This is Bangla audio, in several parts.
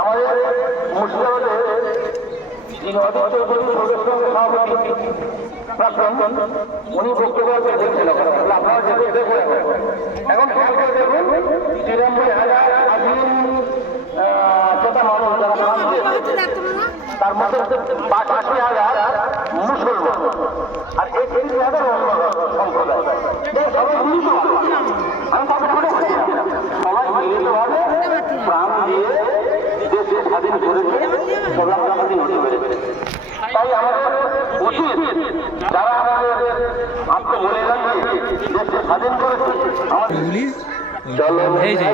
আমাদের মুর্শিদাবাদে যিনি অধীর চৌধুরী প্রদেশ কংগ্রেস সভাপতি প্রাক্তন, উনি বক্তব্য দেখছেন। আপনারা যেতে দেখুন, এখন খেয়াল করে দেখুন 93,000 চেতা মানুষ যারা তার মধ্যে 85,000 মুসলমান আর 31,000 অন্য সম্প্রদায়। সবাই মিলিত, আমি তাকে মনে করছি না, সবাই মিলিতভাবে প্রাণ দিয়ে দেশকে স্বাধীন করেছে, প্রধান স্বাধীন হতে পেরেছে। তাই আমাদের উচিত যারা আমাদের আত্মবলিদান দিয়ে দেশকে স্বাধীন করেছে আমাদের চলো এই যে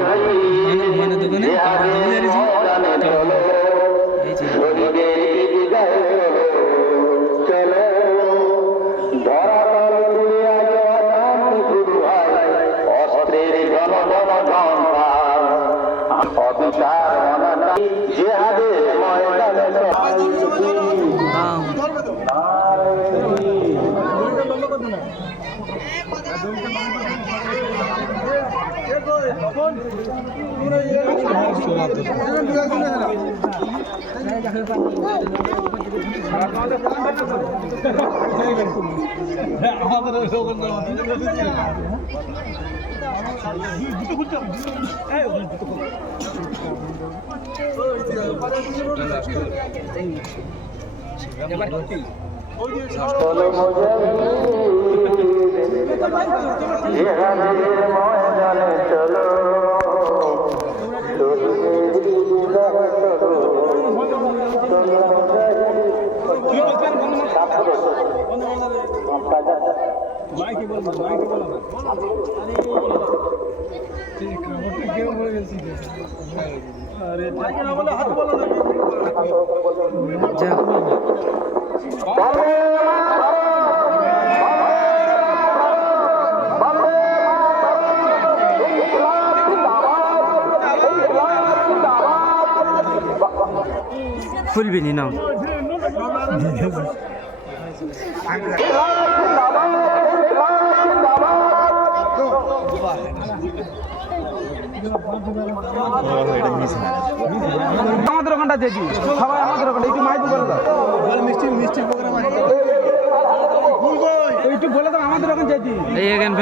খুলবি নি নাও আমাদের ওখানটা দেখি সবাই আমাদের ওখানে একটু মাইক বলে দাও, মিষ্টি মিষ্টি প্রোগ্রাম একটু বলে দাও আমাদের ওখানে যেদি এই এখানে